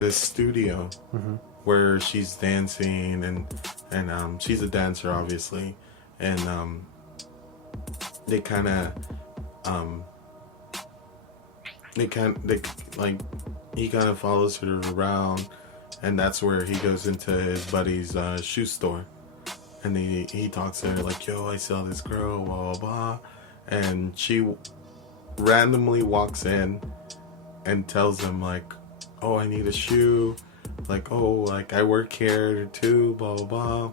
this studio where she's dancing and she's a dancer obviously, and they kind of he kind of follows her around, and that's where he goes into his buddy's shoe store, and he talks to her like, yo, I saw this girl, blah blah blah, and she randomly walks in and tells him like, oh, I need a shoe, like, oh, like I work here too, blah blah blah,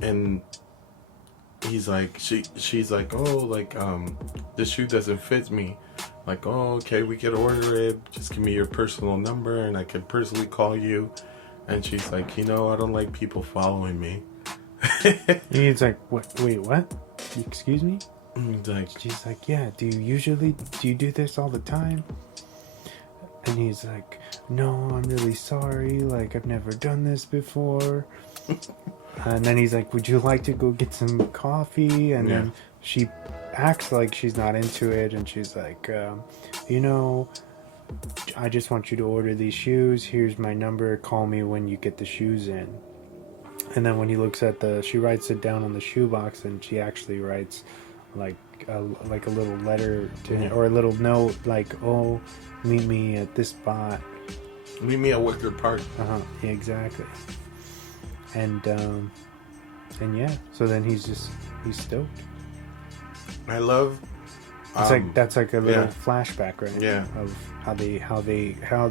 and he's like, she's like, oh, like the shoe doesn't fit me, like, oh, okay, we could order it, just give me your personal number and I could personally call you. And she's like, you know, I don't like people following me. He's like, what? Wait, what? Excuse me? She's like, yeah, do you do this all the time? And he's like, no, I'm really sorry, like, I've never done this before. And then he's like, would you like to go get some coffee? And then she acts like she's not into it, and she's like, you know, I just want you to order these shoes, here's my number, call me when you get the shoes in. And then when he looks at she writes it down on the shoebox, and she actually writes like a little letter to him, or a little note like, oh, meet me at this spot, meet me at WICKER Park. Yeah, exactly. And yeah, so then he's stoked. I love it's like that's like a little flashback, right? Yeah, of how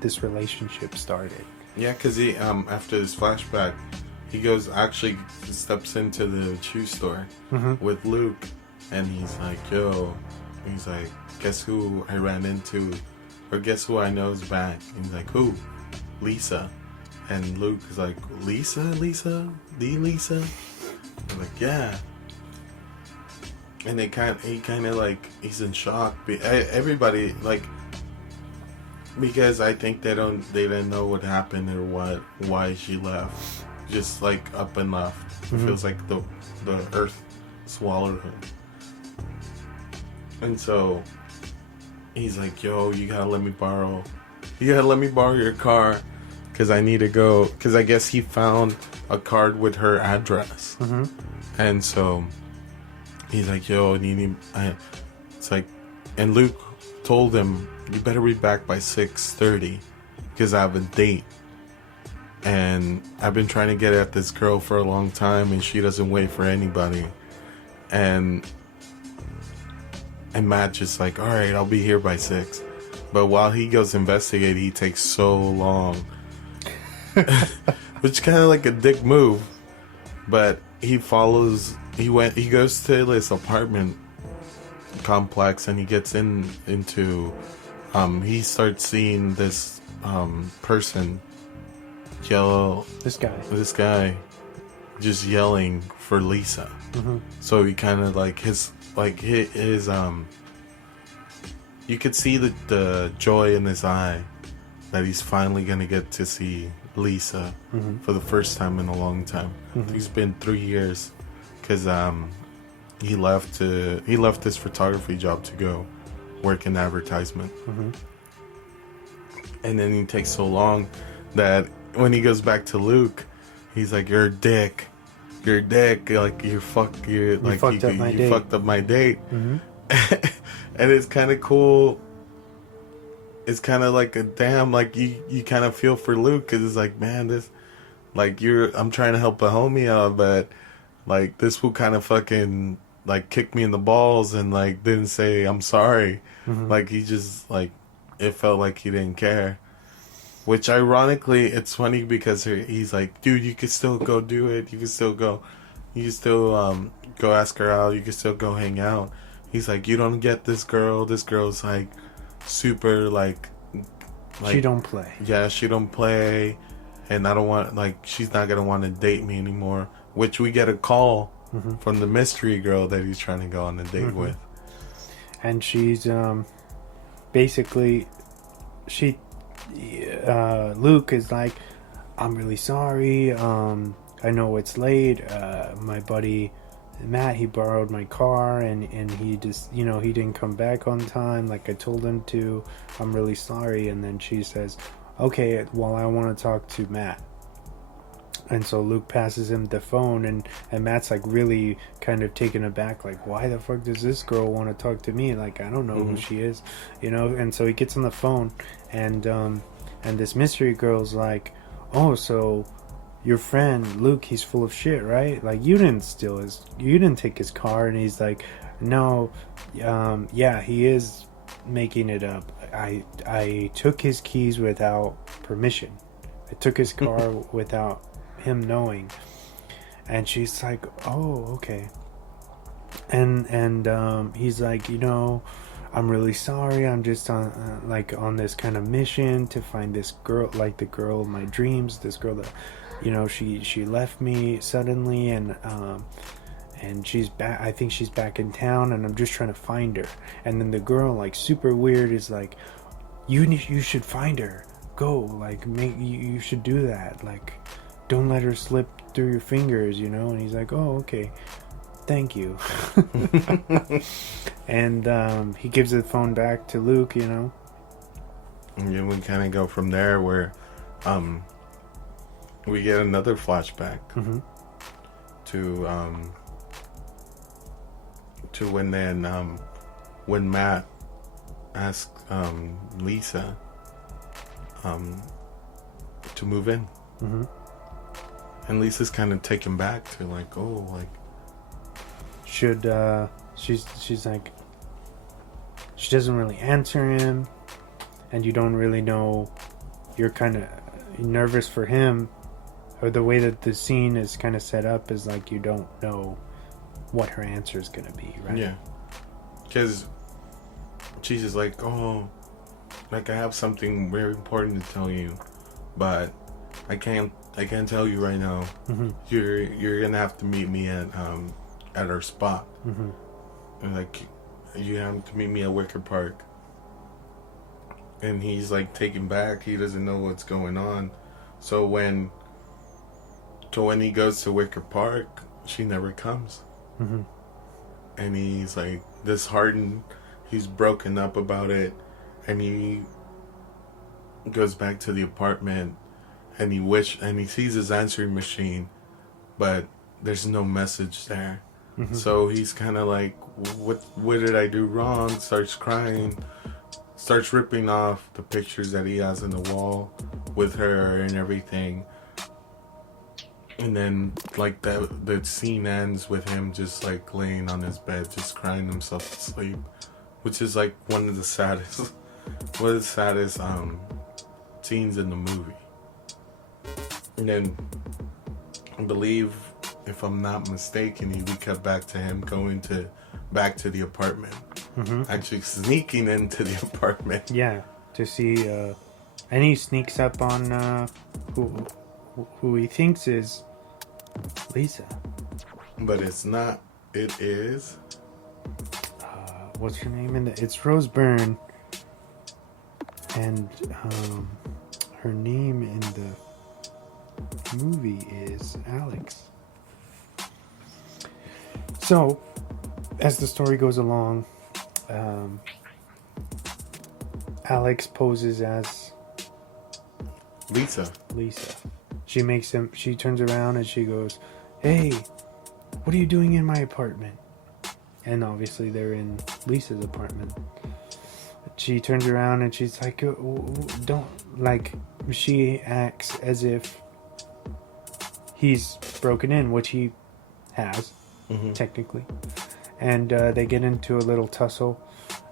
this relationship started. Yeah, because he after this flashback, he actually steps into the shoe store with Luke, and he's like, yo, he's like, guess who I ran into, or guess who I know is back? And he's like, who? Lisa. And Luke is like, Lisa? The Lisa? I'm like, yeah. And he kind of like, he's in shock. Everybody, like, because I think they didn't know what happened or why she left. Just like up and left. It feels like the earth swallowed her. And so he's like, yo, you gotta let me borrow your car, because I need to go, because I guess he found a card with her address. And so he's like, yo, it's like, and Luke told him, you better be back by 6:30 because I have a date, and I've been trying to get at this girl for a long time, and she doesn't wait for anybody. And Matt just like, all right, I'll be here by 6. But while he goes investigate, he takes so long, which is kind of like a dick move. But he goes to this apartment complex, and he gets into he starts seeing this person yell, this guy just yelling for Lisa. So he kind of like his you could see the joy in his eye that he's finally gonna get to see Lisa for the first time in a long time. It's been 3 years, because he left his photography job to go work in advertisement. And then he takes so long that when he goes back to Luke, he's like, you're a dick, like you fucked up my date. And it's kind of cool. It's kind of like a damn, like you kind of feel for Luke, because it's like, man, this, like, I'm trying to help a homie out, but like this fool kind of fucking like kicked me in the balls and like didn't say I'm sorry. Like he just, like, it felt like he didn't care. Which ironically, it's funny because he's like, dude, you can still go do it. You can still go go ask her out. You can still go hang out. He's like, you don't get this girl. This girl's like super like she don't play. Yeah, she don't play, and I don't want, like, she's not gonna want to date me anymore. Which we get a call from the mystery girl that he's trying to go on a date with, and she's basically Luke is like, I'm really sorry. I know it's late. My buddy Matt, he borrowed my car, and he just, he didn't come back on time like I told him to. I'm really sorry. And then she says, okay, well, I want to talk to Matt. And so Luke passes him the phone, and Matt's like really kind of taken aback, like, why the fuck does this girl want to talk to me? Like, I don't know who she is, And so he gets on the phone, and this mystery girl's like, oh, so your friend Luke, he's full of shit, right? Like, you didn't take his car. And he's like, no, yeah, he is making it up. I took his keys without permission. I took his car without him knowing. And she's like, oh, okay. And he's like, I'm really sorry. I'm just on this kind of mission to find this girl, like the girl of my dreams, this girl that, she left me suddenly, and she's back. I think she's back in town, and I'm just trying to find her. And then the girl, like, super weird, is like, you should find her. Go, like, you should do that. Like, don't let her slip through your fingers, And he's like, oh, okay, thank you. And he gives the phone back to Luke, And then we kind of go from there, where we get another flashback to when Matt asked Lisa to move in. And Lisa's kind of taken back to, like, oh, like, should she's like, she doesn't really answer him, and you don't really know, you're kind of nervous for him, or the way that the scene is kind of set up is like, you don't know what her answer is going to be, right? Yeah, because she's just like, oh, like, I have something very important to tell you, but I can't tell you right now. You're gonna have to meet me at our spot. And, like, you have to meet me at Wicker Park. And he's, like, taken back. He doesn't know what's going on. So when he goes to Wicker Park, she never comes. And he's, like, disheartened. He's broken up about it, and he goes back to the apartment. And he sees his answering machine, but there's no message there. So he's kind of like, what did I do wrong? Starts crying, starts ripping off the pictures that he has on the wall with her and everything. And then, like, the scene ends with him just, like, laying on his bed, just crying himself to sleep, which is, like, one of the saddest scenes in the movie. And then, I believe, if I'm not mistaken, we cut back to him going back to the apartment. Actually sneaking into the apartment. Yeah, to see, and he sneaks up on who he thinks is Lisa. But it's not. It is. What's her name? It's Rose Byrne. And her name in the movie is Alex. So, as the story goes along, Alex poses as Lisa. She turns around and she goes, hey, what are you doing in my apartment? And obviously they're in Lisa's apartment. She turns around and she's like, don't, like, she acts as if he's broken in, which he has, technically. And they get into a little tussle,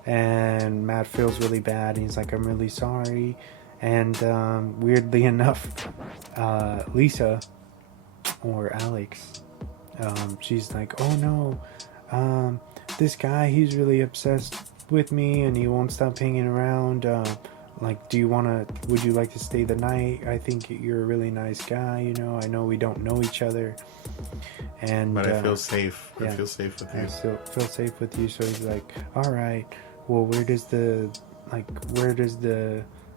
and Matt feels really bad. He's like, I'm really sorry. And weirdly enough, Lisa, or Alex, she's like, oh no, this guy, he's really obsessed with me, and he won't stop hanging around. Like, would you like to stay the night? I think you're a really nice guy, I know we don't know each other. But I feel safe. Yeah, I feel safe with you. I feel safe with you. So he's like, all right, well, where does the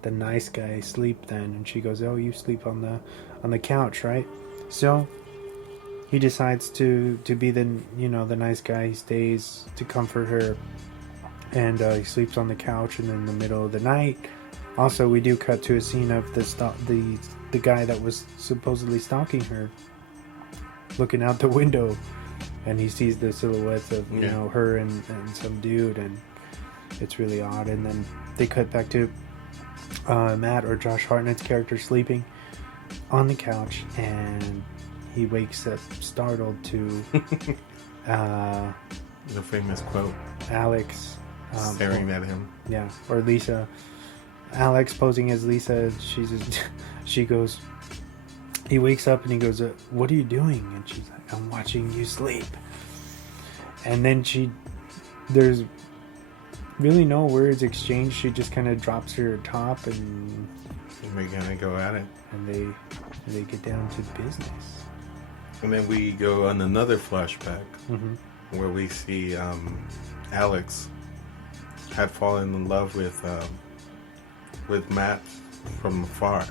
nice guy sleep then? And she goes, oh, you sleep on the couch, right? So he decides to be the the nice guy. He stays to comfort her, and he sleeps on the couch. And in the middle of the night, also we do cut to a scene of the guy that was supposedly stalking her, looking out the window, and he sees the silhouettes of her and some dude, and it's really odd. And then they cut back to Matt, or Josh Hartnett's character, sleeping on the couch, and he wakes up startled to the famous quote, Alex staring at him. Yeah, or Lisa. Alex posing as Lisa. She goes. He wakes up and he goes, "What are you doing?" And she's like, "I'm watching you sleep." And then there's really no words exchanged. She just kind of drops her top, and we're gonna go at it. And they get down to business. And then we go on another flashback where we see Alex had fallen in love with Matt from afar.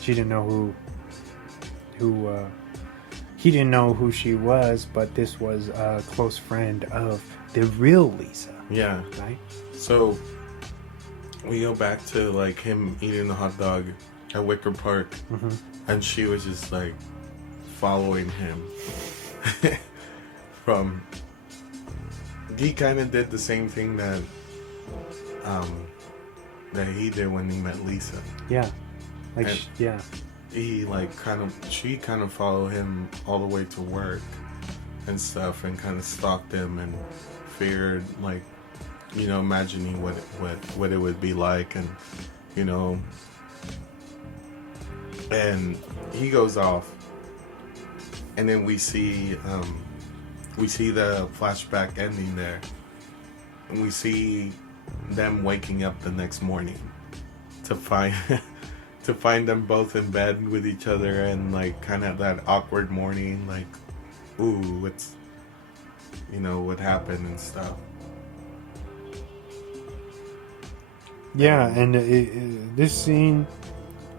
She didn't know he didn't know who she was, but this was a close friend of the real Lisa. Yeah. Right? So we go back to like him eating the hot dog at Wicker Park, and she was just like following him from. He kind of did the same thing that he did when he met Lisa. Yeah, like she kind of followed him all the way to work and stuff, and kind of stalked him and feared, like, imagining what it would be like, and and he goes off, and then we see the flashback ending there, and we see them waking up the next morning to find them both in bed with each other, and like kind of that awkward morning, like, ooh, what's what happened and stuff. Yeah, and this scene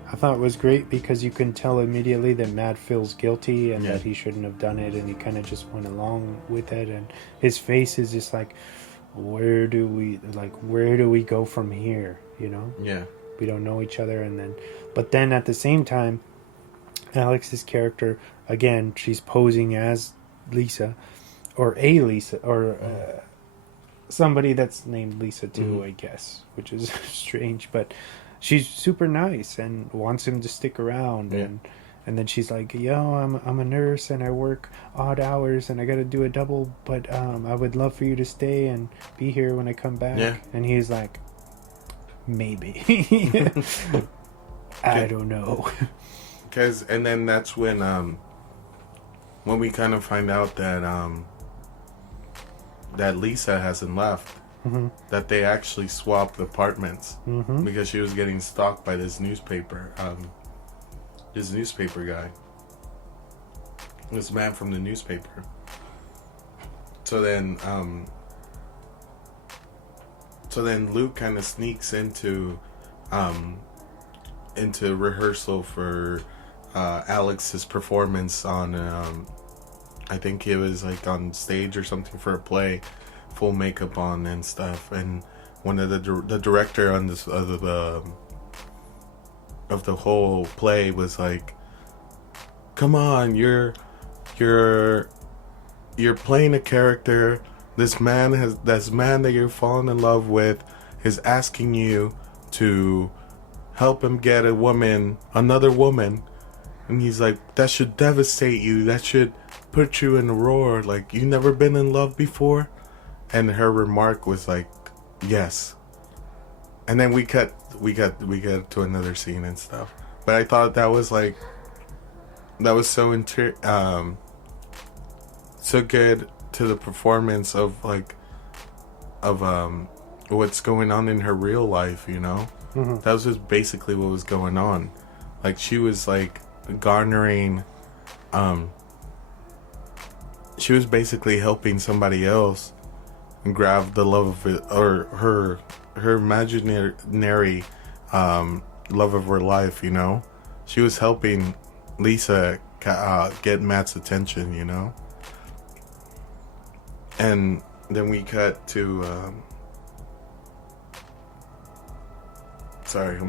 I thought was great because you can tell immediately that Matt feels guilty and that he shouldn't have done it, and he kind of just went along with it, and his face is just like, where do we go from here? Yeah, we don't know each other. But then at the same time, Alex's character, again, she's posing as Lisa, or a Lisa, or somebody that's named Lisa too, I guess, which is strange, but she's super nice and wants him to stick around, and then she's like, "Yo, I'm a nurse and I work odd hours and I got to do a double, but I would love for you to stay and be here when I come back." Yeah. And he's like, "Maybe." I don't know. And then that's when we kind of find out that Lisa hasn't left. That they actually swapped apartments because she was getting stalked by this newspaper guy, this man from the newspaper. So then Luke kind of sneaks into rehearsal for Alex's performance on I think it was like on stage or something for a play, full makeup on and stuff, and one of the director on this of the whole play was like, "Come on, you're playing a character. This man that you're falling in love with is asking you to help him get another woman," and he's like, "That should devastate you. That should put you in a roar. Like, you never been in love before?" And her remark was like, "Yes." And then we get to another scene and stuff. But I thought that was so so good to the performance of what's going on in her real life, That was just basically what was going on. Like, she was like garnering she was basically helping somebody else grab the love of it, or her imaginary love of her life. She was helping Lisa get Matt's attention, you know. And then we cut to sorry,